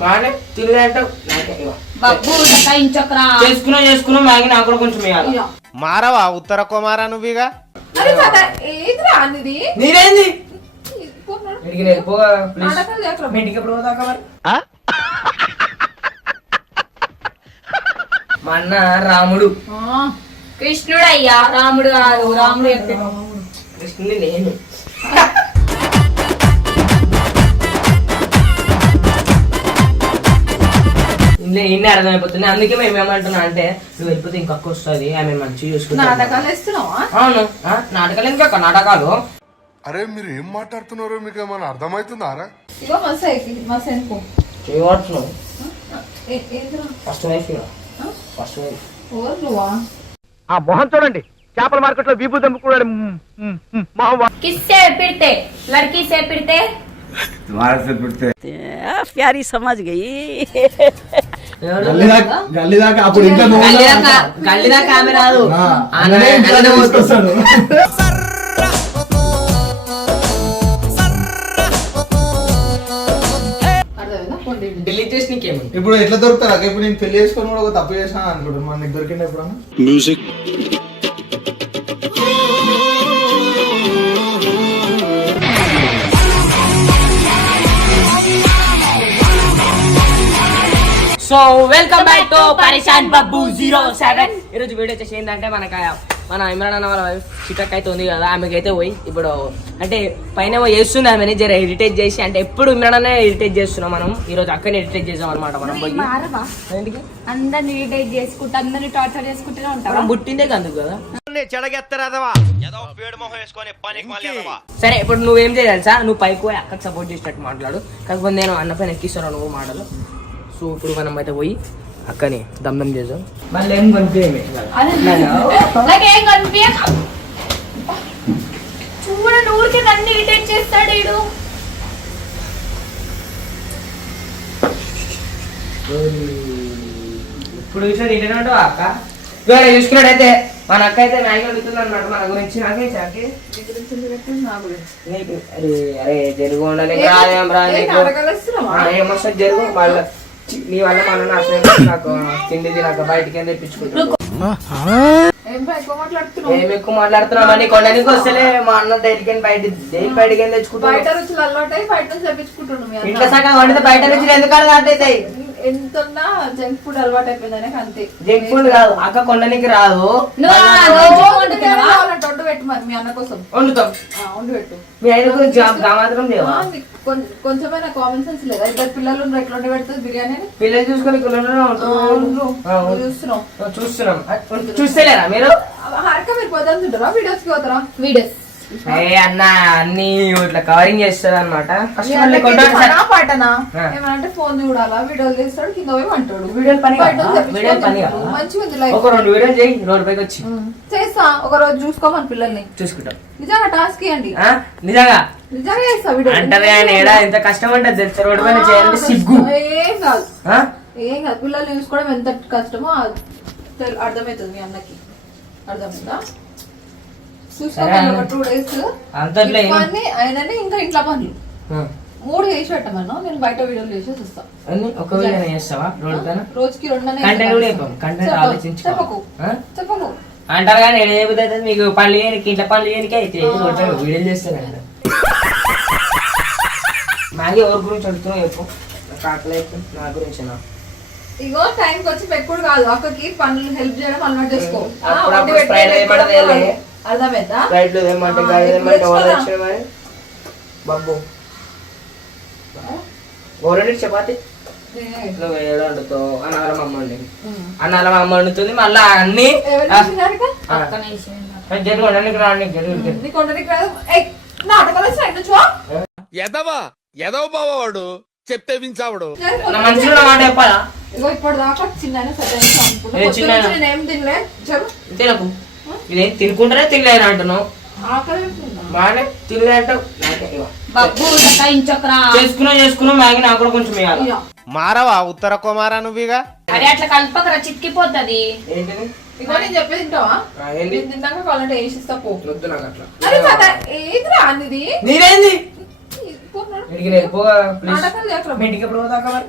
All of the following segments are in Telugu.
మానే తినలేంట చేసుకున్నా మ్యాగీ నాకు కూడా కొంచెం ఇవ్వాలి. మారవా ఉత్తర కుమారా నువ్వుగా నీరేంది మా అన్న రాముడు కృష్ణుడు అయ్యా, రాముడు కాదు. రాముడు కృష్ణుని నేను. ఇందులో ఎన్ని అర్థమైపోతుంది. అందుకే మేము ఏమంటున్నా అంటే నువ్వు వెళ్ళిపోతే ఇంకొక వస్తుంది, ఆమె మంచిగా చూసుకుంటా. అవును, నాటకాలు ఇంకా నాటకాలు. అరే మీరు ఏం మాట్లాడుతున్నారో మీకు ఏమైనా అర్థమవుతుందా? ఆ మొహం చూడండి, చేపల మార్కెట్ లో వీపు దమ్ముకున్నాడు. किससे पिटते? लड़की से पिटते? तुम्हारे से पिटते। प्यारी समझ गई. గల్లీ దాకా అప్పుడు ఇంకా గల్లీ దాకా ఆమె రాదు. ఇప్పుడు ఎట్లా దొరుకుతారా? ఇప్పుడు నేను పెళ్లి చేసుకొని కూడా ఒక తప్పు చేసినా అనుకుంటాను. మన నీకు దొరికింది ఎప్పుడన్నా music so welcome back to పరిశాన్ బాబు 07. ఈరోజు వీడియో వచ్చేసి ఏంటంటే మన ఇమ్రాన్ అన్న వాళ్ళ వైఫ్ చిటక్ అయితే ఉంది కదా, ఆమెకైతే పోయి ఇప్పుడు అంటే పైన చేస్తుంది ఆమెని జర ఎడిటేట్ చేసి, అంటే ఎప్పుడు ఇమ్రాన్ అన్న ఎడిటేట్ చేస్తున్నాం మనం. ఈ రోజు అక్కడనే ఎడిటేట్ చేసాం అనమాట. మనం అందరిని ఎడిటేట్ చేసుకుంటా, అందరిని టార్చర్ చేసుకుంటూనే ఉంటాం. బుట్టిందే కందుకు కదా. సరే ఇప్పుడు నువ్వేం చేయాలి సార్, నువ్వు పైకి పోయి అక్కడికి సపోర్ట్ చేసినట్టు మాట్లాడు. కాకపోతే నేను అన్న పైన ఎక్కిస్తాను నువ్వు మాటలు. సో ఇప్పుడు మనం అయితే పోయి అక్కని దమ్దం చేసాం. మళ్ళీ ఏం కనిపించే చూడండి, ఊరికే నన్ను ఇరిటేట్ చేస్తాడు వీడు. ఇప్పుడు చూసినట్టు అక్క వేరే చూసుకున్నట్టయితే మన అక్క అయితే మ్యాగీ అడుగుతుంది అనమాట మన గురించి. నాకే చాకి అరే జరుగు ఉండాలి ఏమొస్తుంది జరుగు. వాళ్ళ నీ వల్ల మన నాకు తిండి తినక బయటికి తెప్పించుకుంటాం. ఏం ఎక్కువ మాట్లాడుతున్నామని కొండనికి వస్తలే మా అన్న డైరీకి బయటికి తెచ్చుకుంటాం. ఇంట్లో సగం వండితే బయట నుంచి ఎందుకు అడగట్టయితాయి. ఎంతున్నా జంక్ ఫుడ్ అలవాటు అయిపోయిందని అంతే. జంక్ ఫుడ్ కాదు అక్క కొండనికి రాదు. వండు పెట్టు మరి మీ అన్న కోసం. వండుతాం, వండు పెట్టు. మీ ఆయన గురించి మాత్రం కొంచెమైనా కామన్ సెన్స్ లేదా? ఇద్దరు పిల్లలు ఎట్లా వండి పెడుతుంది బిర్యానీ? పిల్లలు చూసుకొని చూస్తున్నాం. చూస్తలేరా మీరు? మీరు పొద్దుంటారా వీడియోస్ కి పోతారా? వీడియోస్ అన్న అన్ని ఇట్లా కవరింగ్ చేస్తుంది అనమాట. పాటనా ఏమంటే ఫోన్ చూడాలా, వీడియోలు చేస్తాడు, కింద పోయి అంటాడు. వీడియోలు పని మంచిగా ఒక 2 వీడియోలు చేయి రోడ్ పైకి వచ్చి చేస్తా. ఒక రోజు చూసుకోమని పిల్లల్ని చూసుకుంటాం. నిజంగా టాస్క్ ఇవ్వండి. నిజంగా చేస్తా వీడియో అంటే ఏడా ఎంత కష్టం ఉంటుంది తెలుసా రోడ్ పైన చేయాలంటే సిగ్గు. ఏం కాదు పిల్లల్ని చూసుకోవడం ఎంత కష్టమో అర్థమవుతుంది మీ అన్నకి. అర్థమైందా? 2 days ఆయనని ఇంకా ఇంట్లో పనులు 3 చేసి పెట్టమన్నా. నేను బయట వీడియోలు చేసేసి వస్తాను. రోజుకి 2 చెప్పకు అంటారు కానీ ఏదైతే మీకు పనులు చేయడానికి ఇంట్లో పనులు చేయడానికి అయితే వీడియోలు చేస్తానండి. మ్యాగీ ఎవరి గురించి అడుగుతున్నావు చెప్పు. కాకలేదు నా గురించి. ఇగో టైంకి వచ్చి పెట్టుకోడు కాదు, అక్కకి పనులు హెల్ప్ చేయడం అలవాటు చేసుకో. అర్థమైందా? బాబు గోరెండి చపాతి నువ్వు ఏదో వండుతావు. అన్నారం అమ్మ వండింది, అన్నారం అమ్మ వండుతుంది. మళ్ళా అన్ని జరుగు వండడానికి రాండి. ఎదవ బావాడు చెప్తే వించావుడు. మంచిగా మాట చెప్పాలా? ఇగో ఇప్పుడు దాకా చిన్న తినకు. ఇదేం తినుకుంటానే తినలేను అంటున్నావు. బాగానే తినలేంటావు. చేసుకున్నా మ్యాగీ నాకు కూడా కొంచెం ఇవ్వాలి. మారవా ఉత్తర కుమారా నువ్వుగా అరే అట్లా కలపకరా చిక్కిపోతుంది. ఏంటిది? ఇగో నేను చెప్పేది తింటావా? తిన్నాక కావాలంటే వేసిస్తా పో. వద్దు నాకు అట్లా. ఏదిరా అన్నది నీరేంది పోతున్నాడు. ఇంటికి రేపు పో, please. నాటకాలు చేయకురా. మీ ఇంటికి ఎప్పుడు పోతావు మరి?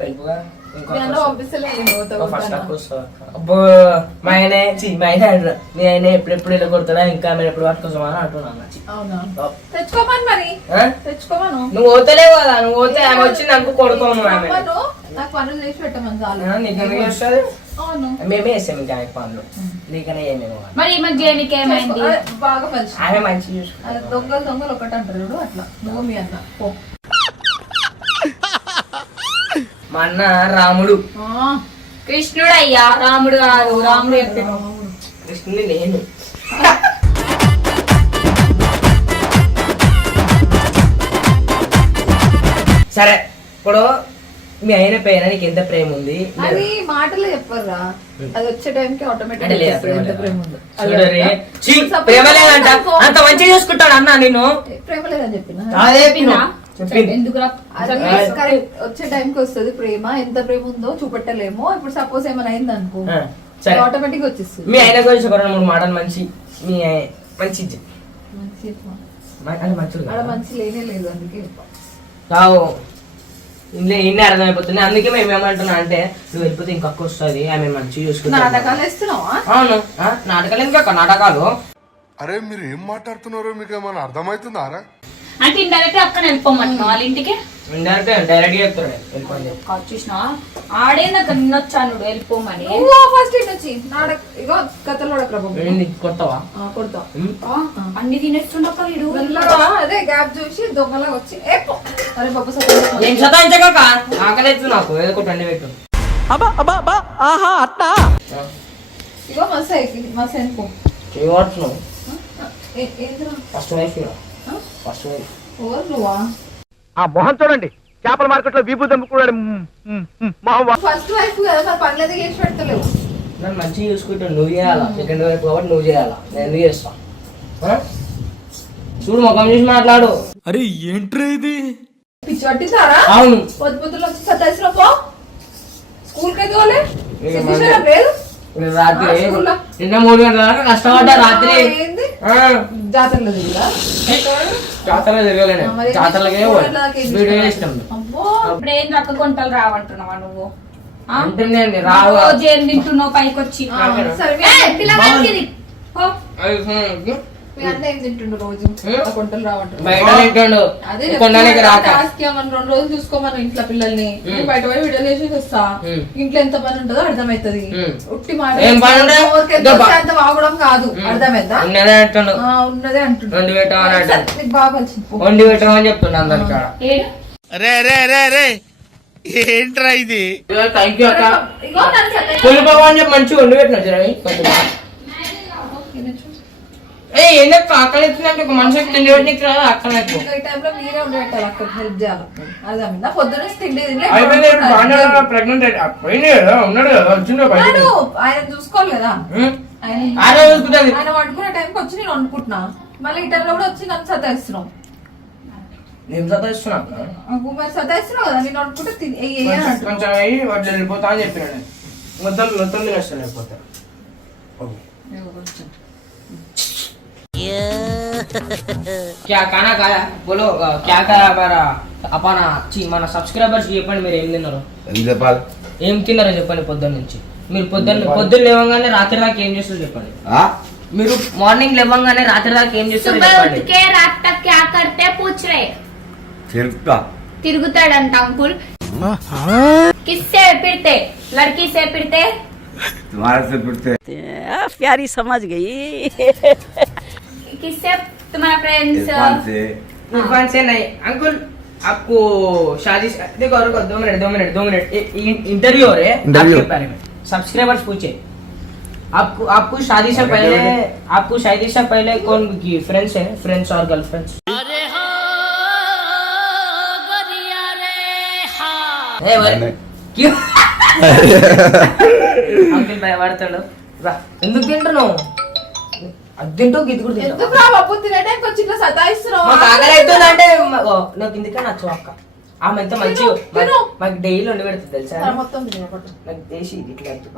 వెళ్ళిపోగా. ఇంకో మీ అన్న పంపిస్తలేదు, నేను పోతా ఫస్ట్ కొడతాను. నాకు వస్తావా? అబ్బో మా ఆయన మా ఆయన అంటారు, మీ ఆయన ఎప్పుడు ఇలా కొడతాడా, ఇంకా మీరు ఎప్పుడు పట్టుకోసమా అని అంటున్నాను. అవునా? తెచ్చుకోమని మరి ఆ? తెచ్చుకోమను. నువ్వు పోతలేవు కదా, నువ్వు పోతే ఆమె వచ్చి నాకు కొడుకోను ఆమె. అమ్మను, నాకు పనులు చేసి పెట్టమని చాలు. నీకు ఎందుకు వస్తుంది? అవును. మేమే వేసాం ఇంకా ఆమె పనులు, నీకనే ఏమేమో. మరి ఈ మధ్య నీకు ఏమైంది? అదే బాగా మంచి ఆమె మంచిగా చూసుకో. అదే దొంగలు ఒకటి అంటారు చూడు, అట్లా నువ్వు మీ అన్న పో. మా అన్న రాముడు, కృష్ణుడు అయ్యా, రాముడు కాదు. రాముడు చెప్పాను. కృష్ణుని నేను. సరే, ఇప్పుడు మీ ఆయన పైన నీకు ఎంత ప్రేమ ఉంది? అది మాటలు చెప్పర్రా, అది వచ్చే టైంకి ఆటోమేటిక్ అంటే లేదా ఎంత ప్రేమ ఉందో. చూడరే, చీ, ప్రేమ లేదంట, అంత మంచిగా చూసుకుంటాడు అన్న నేను. ప్రేమ లేదని చెప్పిన అదే చెప్పింది. ఎందుకు వచ్చే టైంకి వస్తుంది ప్రేమ. ఎంత ప్రేమ ఉందో చూపెట్టలేమో. ఇప్పుడు సపోజ్ ఏమైనా అయింది అనుకో, ఆ, సరే. ఆటోమేటిక్ వచ్చేస్తుంది. మీ ఆయన గురించి ఒక 2-3 మాటలు మంచి, మీ మంచి మంచి అంటే మంచిది ఆడ మంచి లేనే లేదు, అందుకే చెప్పా. కావు ఇన్ని అర్థమైపోతుంది. అందుకే మేము ఏమంటున్నా అంటే, నువ్వు వెళ్ళిపోతే ఇంకొక వస్తుంది, ఆమె మంచిగా చూసుకుంటా. నాటకాలు వేస్తున్నావా? అవును, నాటకాలు ఎందుకు నాటకాలు? అరే మీరు ఏం మాట్లాడుతున్నారో మీకు ఏమైనా అర్థమవుతుందారా? అంటే ఇండైరెక్ట్ అక్కడ వెళ్ళిపోమంటున్నావు వాళ్ళ ఇంటికి. డైరెక్ట్ చెప్తాడు వెళ్ళిపోండి. చూసినావా, ఆడే నాకు నిన్నొచ్చాను వెళ్ళిపోమని. నువ్వు ఫస్ట్ ఇటు వచ్చి ఇగో కథలు కొత్తవా? కొడతా అన్ని తినేస్తుండక వీడు. మెల్లగా అదే గ్యాప్ చూసి దొంగలా వచ్చి ఏ పో. అరే బాబు సరే ఏం చదివించక ఆకలేదు నాకు, ఏదో ఒకటి అన్ని పెట్టు. ఇగో మస్తు అయిపోయింది, మస్తు అయిపో. ఏమంటున్నావు? ఏంద్రా ఫస్ట్ వైఫ్ ఫస్ట్ వైఫ్. ఎవరు నువ్వా? ఆ మొహం చూడండి, చేపల మార్కెట్ లో విభూ దమ్ముకున్నాడు మొహం. ఫస్ట్ వైఫ్ కదా, మరి పనులు చేసి పెడతలేవు. నన్ను మంచిగా చూసుకుంటాను, నువ్వు చేయాలా. సెకండ్ వైఫ్ కాబట్టి నువ్వు చేయాలా, నేను ఎందుకు చేస్తా? చూడు ముఖం చూసి మాట్లాడు. పిచ్చి పట్టిందారా? అవును, పొద్దు పొద్దులో వచ్చి సత్తాయిస్తున్నావు పో. స్కూల్ కి ఎదుకోలే ఇక లేదు. రాత్రి స్కూల్లో నిన్న 3 గంటల దాకా కష్టపడ్డా రాత్రి. ఏంది జాతరలో దిగులా? జాతరలో తిరగలేను, జాతరలకే వీడియో చేసినాం. అమ్మో ఇప్పుడు ఏం రక్క కొంటలు రావంటున్నావా నువ్వు? అంటుందండి రావు. రోజు ఏం తింటున్నావు పైకి వచ్చి? సరే మీ ఏయ్, పిల్లగాడికి ఇది. పో. మీ అన్న ఏం తింటుండు రోజు? ఆ కొంటలు రావంటారు. బయట తింటాడు అదే కొండలకి రాక. టాస్క్ ఏమన్నా 2 రోజులు చూసుకోమను ఇంట్లో పిల్లల్ని. నేను బయట పోయి వీడియో చేసేసి వస్తా. ఇంట్లో ఎంత పని ఉంటుందో అర్థమవుతుంది. ఉట్టి మాట ఏం పని ఉంటే? ఎవరికి ఎంత వస్తే అంత వాగడం కాదు, అర్థమైందా? ఉన్నదే అంటాడు, ఉన్నదే అంటుండు. వండి పెట్టమని అంటాడు, నీకు బాగా కలిసింది పో. వండి పెట్టమని చెప్తుండ అందరికి. ఏడు? రే రే రే రే ఏంట్రా ఇది? థ్యాంక్ యూ అక్క. ఇగో నన్ను సత్తాయి. పులిపోవని చెప్పి మంచిగా వండి పెట్టిన ఏంటో ఆకలి ఎత్తుందంటే ఒక మనిషికి తిండి పెట్టినకి రాదు అక్క నాకు. ఇంకా ఈ టైంలో మీరే ఉండి పెట్టాలి, అక్కడ హెల్ప్ చేయాలి. అర్థమైందా? పొద్దున్న తిండి తినలే. ప్రెగ్నెంట్ పోయింది కదా, ఉన్నాడు కదా, వచ్చిండు బయట. ఉన్నాడు. ఆయన చూసుకోవాలి కదా. ఆయన ఆడే చూసుకుంటుంది. ఆయన వండుకునే టైంకి వచ్చి నేను వండుకుంటున్నా, మళ్ళీ ఈ టైంలో కూడా వచ్చి నన్ను సతాయిస్తున్నావు. నేను సతాయిస్తున్నా మరి సతాయిస్తున్నావు కదా, నేను వండుకుంటే కొంచెం అయ్యి వాడు వెళ్ళిపోతా అని చెప్పినాడు. మొత్తం మొత్తం తినేస్తాను వెళ్ళిపోతా. क्या खाना खाया बोलो, क्या खाया हमारा अपना మన సబ్స్క్రైబర్స్ చెప్పండి, మీరు ఏం తిన్నారు? ఏం చెప్పాలి? ఏం తిన్నారో చెప్పండి. పొద్దున్న నుంచి మీరు పొద్దున్న లేవగానే రాత్రి దాకా ఏం చేస్తారు చెప్పండి. మీరు మార్నింగ్ లేవగానే రాత్రి దాకా ఏం చేస్తారు सुबह చెప్పండి. उठ के रात तक क्या करते पूछ रहे? తిరుగుతా. తిరుగుతాడంట అంకుల్. किससे फिरते? लड़की से फिरते? तुम्हारे से पूछते प्यारी समझ गई। किससे? तुम्हारा फ्रेंड्स? इरफान से नहीं अंकुल, आपको शादी देखो, रुको 2 मिनट इंटरव्यू हो रहे हैं आपके बारे में। सब्सक्राइबर्स पूछे आपको शादी से पहले कौन की फ्रेंड्स है, फ्रेंड्स और गर्लफ्रेंड्स? क्यों అంకుల్ భయపడతాడు. ఎందుకు తింటున్నావు? అది తింటావు, గిద్ది కూడా తింటావు. ఎందుకు రా బాబు, తినే టైంకి వచ్చి ఇట్లా సతాయిస్తున్నావు? మాకు ఆకలి అవుతుందంటే నాకు ఇందుకే నచ్చు అక్క. ఆమె ఎంత మంచి తిను. మాకు డైలీ వండి పెడుతుంది తెలుసా. మొత్తం తినే పట్టు. నాకు వేసి ఇట్లా ఎట్లా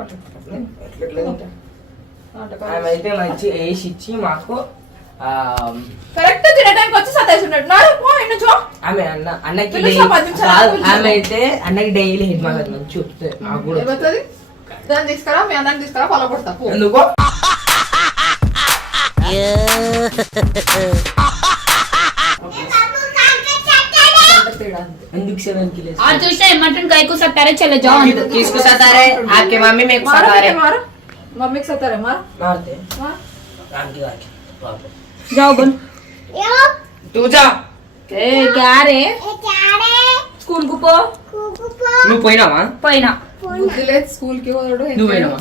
ఆమె అయితే మంచి వేసి ఇచ్చి మాకు కరెక్ట్ తినే టైంకి వచ్చి సతాయిస్తున్నాడు నాడు పో ఇంటి చో ఆమె అన్నకి పిలుచు, 10 నిమిషాలు కాదు, పిలుచు. ఆమె అయితే అన్నకి డైలీ హిట్ మాట్లాడు మంచి చూస్తే నాకు కూడా ఏమవుతుంది దాన్ని తీసుకురా మీ అందరిని తీసుకురా పొల కొడతా పో ఎందుకో తేడా అంతే ఎందుకు 7 కిలోస్ और दूसरे मटन गाय को सतारे चले जाओ अंदर किसको सता रहे आपके मम्मी मेरे को मारो सता रहे बेटे, मारो मम्मी के सता रहे मार मारते मार काम की बात बाप जाओ बोल तू जा ए क्या रे स्कूल को पो నువ్వు పోయినావా పోయినా బుద్ధి లేదు స్కూల్ కి పోడు నువ్వు పోయినావా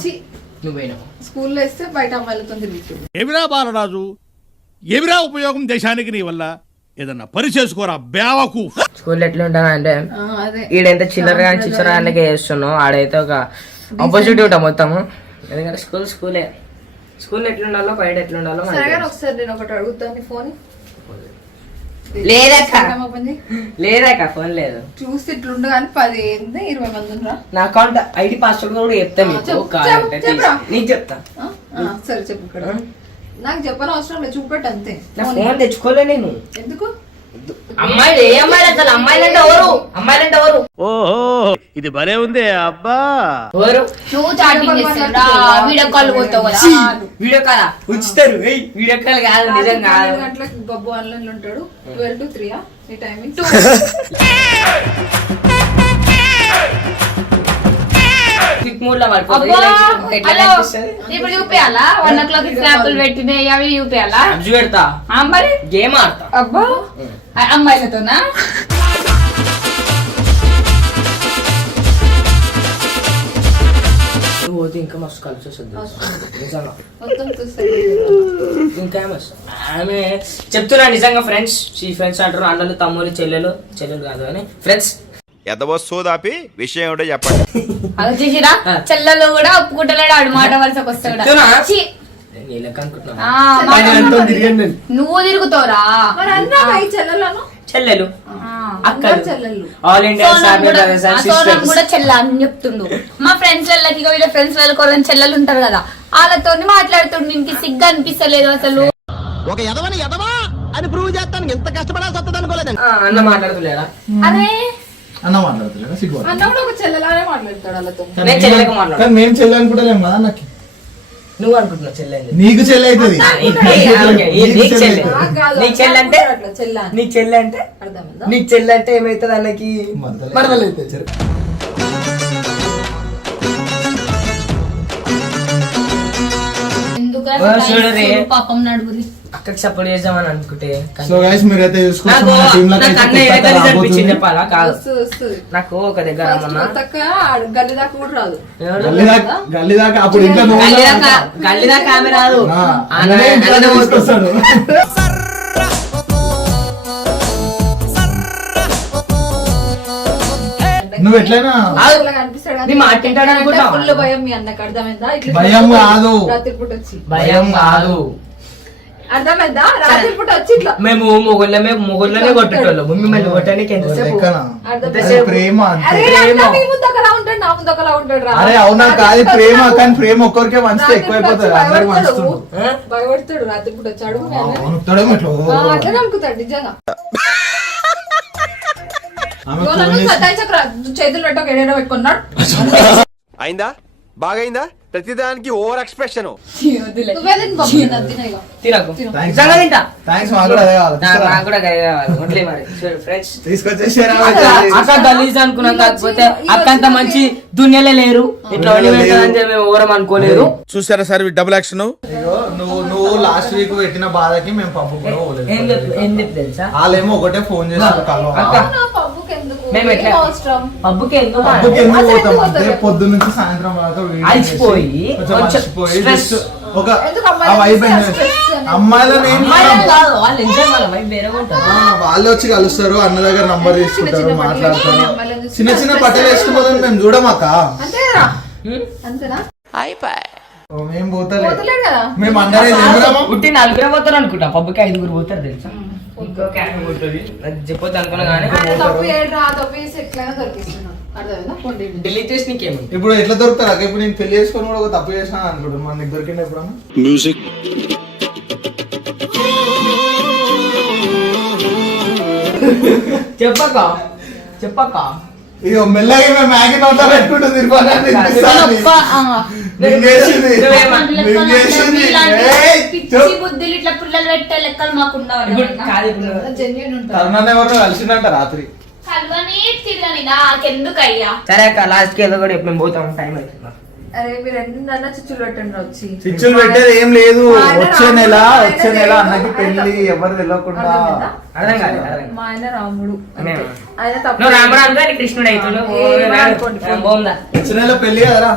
నువ్వు పోయినావా స్కూల్లో వేస్తే బయట అమ్మాయిలతో తిరుగుతుంది ఎవిరా బాలరాజు ఎవిరా ఉపయోగం దేశానికి నీ వల్ల ఏదన్నా పని చేసుకోరా బేవకు స్కూల్ ఎట్లా ఉంటాను అంటే అదే ఈడైతే చిల్లరగా చిచ్చరానికి వేస్తున్నావు ఆడైతే ఒక ఆపోజిట్ ఉంటా మొత్తము ఎందుకంటే స్కూలే స్కూల్ ఎట్లా ఉండాలో బయట ఎట్లా ఉండాలో మనకి సరే తెలుసు. ఒకసారి నేను ఒకటి అడుగుతాను ఫోన్ లేదక్క లేదక్క ఫోన్ లేదు చూస్తే ఇట్లుండు కానీ 10 ఏంది 20 మంది ఉండరా నా అకౌంట్ ఐడి పాస్వర్డ్ కూడా చెప్తా మీకు చెప్పు, కావాలంటే చెప్పు, చెప్పురా. నీకు చెప్తా సరే చెప్పు ఇక్కడ నాకు చెప్పని అవసరం లేదు చూపెట్టు అంతే నా ఫోన్ తెచ్చుకోలే నేను ఎందుకు అమ్మాయిలు ఏ అమ్మాయిలు అసలు అమ్మాయిలంటే ఎవరు ఓహో ఇది భలే ఉంది అబ్బా ఎవరు నువ్వు చాటింగ్ చేస్తావురా వీడియో కాల్ పోతావు కదా వీడియో కాల్ ఉంచుతారు వీడియో కాల్ కాదు నిజం కాదు 12 గంటలకు బబ్బు ఆన్లైన్ లో ఉంటాడు 12 to 3 ఈ టైమింగ్ 2 క్విక్ మోడ్ లో పడుకోవాలి అబ్బా ఎట్లా హలో కనిపిస్తుంది ఇప్పుడు చూపియాలా 1 o'clock స్నాపులు పెట్టినాయి అవి చూపియాలా అబ్జు పెడతా మరి గేమ్ ఆడతా అబ్బా అమ్మాయిలతోనా నువ్వు పోతే ఇంకా మస్తు కలిసి వస్తుంది నిజంగా మొత్తం చూస్తాడు ఇంకా మస్తు ఆమె చెప్తున్నా నిజంగా ఫ్రెండ్స్ ఫ్రెండ్స్ అంటారు అన్నలు తమ్ముళ్ళు చెల్లెలు కాదు అని ఫ్రెండ్స్ ఎదవస్తోదాపి విషయం ఏమిటో చెప్పండి. అది చూసిరా చెల్లెలు కూడా ఒప్పుకుంటలేడు ఆడు మాట వరుసకు చెప్తున్నా? వస్తాడు ఛీ! నీ లెక్క అనుకుంటున్నా ఆ, నువ్వు తిరుగుతావురా మరి అన్నా ఈ చెల్లెలను చెల్లెలు అందరు చెల్లెళ్ళు ఆల్ ఇండియా సోనం కూడా చెల్ల అని చెప్తుండు మా ఫ్రెండ్స్ వాళ్ళకి ఇక వీళ్ళ ఫ్రెండ్స్ వాళ్ళకి ఎవరైనా చెల్లెలు ఉంటారు కదా వాళ్ళతో మాట్లాడుతుండు ఇంక సిగ్గు అనిపిస్తలేదు అసలు ఒక ఎదవని ఎదవా అని ప్రూవ్ చేస్తాను ఎంత కష్టపడాల్సి వస్తుంది అనుకోలేదండి అన్న మాట్లాడుతులేడా అరే అన్న మాట్లాడుతున్నా సిగ్గు అన్న కూడా ఒక చెల్లెలానే మాట్లాడతాడు వాళ్ళతో నేను చెల్లెలకు మాట్లాడు కానీ మేము చెల్లి అనుకుంటలేము కదా నాకు నువ్వు అనుకుంటున్నావు చెల్లెలు నీకు చెల్లి అవుతుంది నీకు చెల్లె నాకు కాదు, నీకు చెల్లి అంటే అట్లా చెల్ల అని. నీకు చెల్లి అంటే అర్థమైందా నీకు చెల్లి అంటే ఏమైతుంది అన్నకి మరదలు అవుతుంది చూడరే. పాపం నడుగురి అక్కడికి సపోర్ట్ చేద్దామని అనుకుంటే సో గైస్ మీరైతే నాకు చూసుకుంటున్న టీమ్ లో నాకు అన్న ఏదైతే అనిపించింది చెప్పాలా కాదు వస్తుంది నాకు ఒక దగ్గర మొన్న గల్లి దాకా కూడా రాదు ఎవరు? గల్లీ దాకా అప్పుడు ఇంట్లో నువ్వు గల్లీ దాకా ఆమె రాదు ఆ, అన్న- అన్ననే ఇంట్లో అన్ననే తీసుకొస్తాడు. నువ్వు ఎట్లయినా కనిపిస్తాడు నీ మాట వింటాడు అనుకుంటావా? ఫుల్ భయం మీ అన్నకు అర్థమైందా ఇట్లా భయం కాదు. రాత్రిపూట వచ్చి భయం కాదు అర్థమైందా రాత్రిపూట వచ్చి ఇట్లా మేము మొగోళ్ళనే కొట్టేటోళ్ళం మిమ్మల్ని కొట్టడానికి ఎంతసేపు లెక్కన అర్థమైందా? ప్రేమ అంతే. అరే అన్న మీ ముందు ఒకలా ఉంటాడు నా ముందు ఒకలా ఉంటాడు రా అరే అవునా కాదు ప్రేమ కానీ ప్రేమ ఒక్కరికే మంచిది ఎక్కువైపోతుంది అందరికి భయపడతాడు మంచుతుంది భయపడతాడు రాత్రిపూట వచ్చాడు మీ అన్నని. వణుకుతాడేమో ఇట్లా అట్లా నమ్ముతాడు నిజంగా ఆమె ఇగో ఫోన్ నన్ను చేసి- సతాయించకు రా. చేతులు పెట్టక ఏడైనా పెట్టుకున్నాడు అయిందా బాగైందా ప్రతిదానికి ఓవర్ ఎక్స్ప్రెషన్. నువ్వే తిను బాబు, నేను అది తినను ఇక. తినకు Thanks. నిజంగా తింటా థ్యాంక్స్ మాకు కూడా అదే కావాలి తీసుకురా. నాకు కూడా గది కావాలి ఒట్లే మరి ఫ్రెండ్స్ తీసుకొచ్చేసారా అక్క గలీజ్ అనుకున్నాం కాకపోతే అక్క అంత మంచి దునియాలే లేరు ఇట్లా వండి పెడతానని చెప్పి మేము ఎవరం అనుకోలేదు చూసారా సార్ డబుల్ యాక్షన్ ఇగో నువ్వు లాస్ట్ వీక్ పెట్టిన బాధకి మేము పప్పు కూడా పోలేదు. ఏం చెప్పి తెలుసా వాళ్ళేమో ఒకటే ఫోన్ చేస్తారు కలవ అక్క నా పప్పుకి ఎందుకు? మేము ఎట్లా ఏం అవసరం? పబ్బుకి ఎందుకు పప్పుకి ఎందుకు అసలు పోతాం ఎందుకు అంటే పోతారు? పొద్దు నుంచి సాయంత్రం వరకు వేడి అలసిపోయి, చేసి, కొంచెం కొంచెం అలసిపోయి stress. just ఒక ఎందుకు ఆ అమ్మాయిలు వైబ్ చేస్తే stress అని? అమ్మాయిలను ఏం అమ్మాయిలు కాదు వాళ్ళు ఎంజాయ్ వాళ్ళ వైపు వేరే ఉంటుంది వాళ్ళు వచ్చి కలుస్తారు అన్న దగ్గర నంబర్ తీసుకుంటారు చిన్న మాట్లాడతారు అమ్మాయిలను చూసి చిన్న చిన్న బట్టలు వేసుకుపోతాం మేము చూడమాక అంతేరా అంతేనా మేము పోతలే పోతలేడు కదా మేము అందరే లేమురామా? పుట్టి నలుగురే పోతారు అనుకుంటా పబ్బుకి 5 పోతారు తెలుసా ఇంకో క్యాన్ పోతుంది నాకు చెప్పొద్దు అనుకున్నా కానీ ఆయన తప్పు ఏడ్రా తప్పు చేసి ఎట్లయినా దొరికిస్తున్నాను అర్థమైందా పొండి డిలీట్ చేసి నీకేమి ఇప్పుడు ఎట్లా దొరుకుతారు అక్క? ఇప్పుడు నేను పెళ్లి చేసుకొని కూడా ఒక తప్పు చేసినా అనుకుంటాను మన నీకు దొరికింది ఎప్పుడన్నా మ్యూజిక్ చెప్పక్క ఇక మెల్లగా మేము మ్యాగీ నోట్లో పెట్టుకుంటుంది పిచ్చి బుద్ధులు ఇట్లా పుల్లలు పెట్టే లెక్కలు మాకు జెన్యున్ ఉంటుంది. తరుణాన్ని ఎవరినో కలిసిందంట రాత్రి. కల్వని తిరగని నాకెందుకయ్యా. సరే అక్క లాస్ట్ కి ఏదో కూడా ఎప్పుడు మేము పోతాం టైం అవుతుంది అరే మీరు ఎన్నన్నా చిచ్చులు పెట్టండి వచ్చి. చిచ్చులు పెట్టేది ఏం లేదు. మా ఆయన వచ్చే నెల రాముడు, అన్నకి ఆయన పెళ్లి ఎవరు తెలియకుండా. అర్థమైందా? అర్థం కాదు మా ఆయన రాముడు అంతే. మేము. ఆయన తప్పు నువ్వు రాముడు అనుకో కృష్ణుడు అవుతున్నావు ఏమనుకోండి. బాగుందా వచ్చే నెల పెళ్లి కదరా.